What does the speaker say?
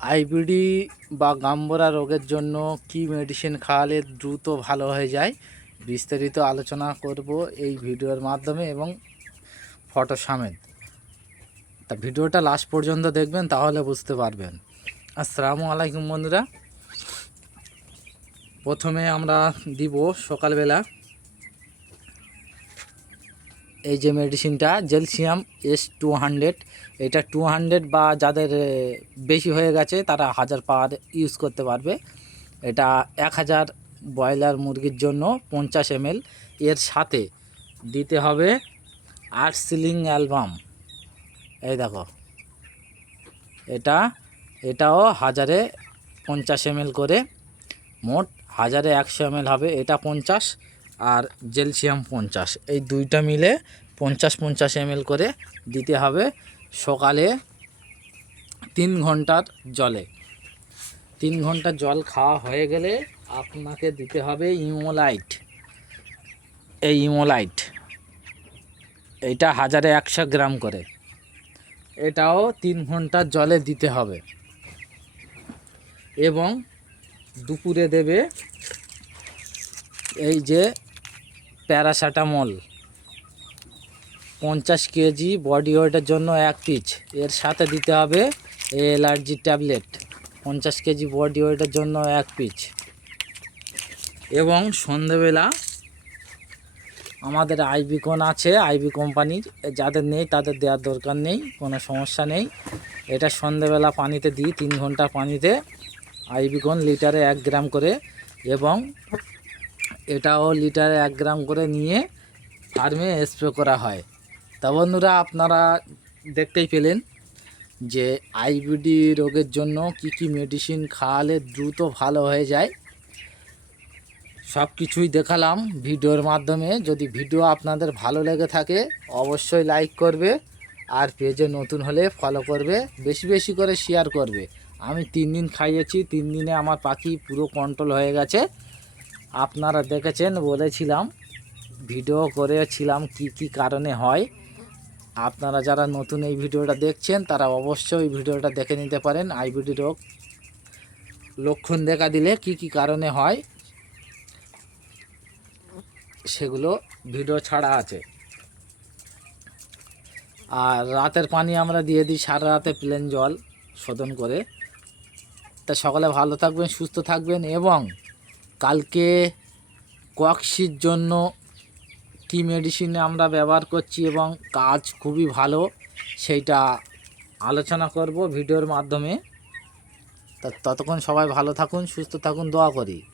IBD বা গাম্বরা রোগের জন্য কি মেডিসিন খাওয়ালে দ্রুত ভালো হয়ে যায়, বিস্তারিত আলোচনা করব এই ভিডিওর মাধ্যমে এবং ফটো সমেত। তা ভিডিওটা লাস্ট পর্যন্ত দেখবেন, তাহলে বুঝতে পারবেন। আসসালামু আলাইকুম বন্ধুরা। প্রথমে আমরা দিব সকালবেলা এই যে মেডিসিনটা জেলসিয়াম S-200। এটা 200 বা যাদের বেশি হয়ে গেছে তারা 1000 পাওয়ার ইউজ করতে পারবে। এটা 1000 ব্রয়লার মুরগির জন্য 50 ml। এর সাথে দিতে হবে আর্সিলিং অ্যালবাম। এই দেখো, এটাও 1000-এ 50 ml করে, মোট 1000-এ 100 ml হবে। এটা 50 আর জেলসিয়াম 50, এই দুইটা মিলে 50-50 ml করে দিতে হবে সকালে 3 ঘন্টার জলে। 3 ঘন্টা জল খাওয়া হয়ে গেলে আপনাকে দিতে হবে ইমোলাইট। এই ইমোলাইট এইটা 1000-এ 100 গ্রাম করে, এটাও 3 ঘন্টার জলে দিতে হবে। এবং দুপুরে দেবে এই যে প্যারাসিটামল 50 কেজি বডি ওয়েটের জন্য 1 পিস। এর সাথে দিতে হবে অ্যালার্জি ট্যাবলেট 50 কেজি বডি ওয়েটের জন্য 1 পিস। এবং সন্ধেবেলা আমাদের আইবিকন আছে, আইবি কোম্পানির, যাদের নেই তাদের দেওয়ার দরকার নেই, কোনো সমস্যা নেই। এটা সন্ধেবেলা পানিতে দিই, 3 ঘন্টা পানিতে আইবিকন লিটারে 1 গ্রাম করে, এবং এটাও লিটারে 1 গ্রাম করে নিয়ে ফার্মে স্প্রে করা হয়। তা বন্ধুরা, আপনারা দেখতেই পেলেন যে আইবিডি রোগের জন্য কি কি মেডিসিন খাওয়ালে দ্রুত ভালো হয়ে যায়। সব কিছুই দেখালাম ভিডিওর মাধ্যমে। যদি ভিডিও আপনাদের ভালো লেগে থাকে অবশ্যই লাইক করবে, আর পেজে নতুন হলে ফলো করবে, বেশি বেশি করে শেয়ার করবে। আমি 3 দিন খাইয়েছি, 3 দিনে আমার পাখি পুরো কন্ট্রোল হয়ে গেছে। আপনারা দেখেছেন, বলেছিলাম, ভিডিও করেছিলাম কি কি কারণে হয়। আপনারা যারা নতুন এই ভিডিওটা দেখছেন তারা অবশ্যই ভিডিওটা দেখে নিতে পারেন। আইবিডি রোগ লক্ষণ দেখা দিলে কি কি কারণে হয় সেগুলো ভিডিও ছাড়া আছে। আর রাতের পানি আমরা দিয়ে দিই সারা রাতে প্লেন জল শোধন করে। তা সকালে ভালো থাকবেন, সুস্থ থাকবেন। এবং কালকে কক্সির জন্য কি মেডিসিন আমরা ব্যবহার করছি এবং কাজ খুবই ভালো, সেইটা আলোচনা করব ভিডিওর মাধ্যমে। ততক্ষণ সবাই ভালো থাকুন, সুস্থ থাকুন, দোয়া করি।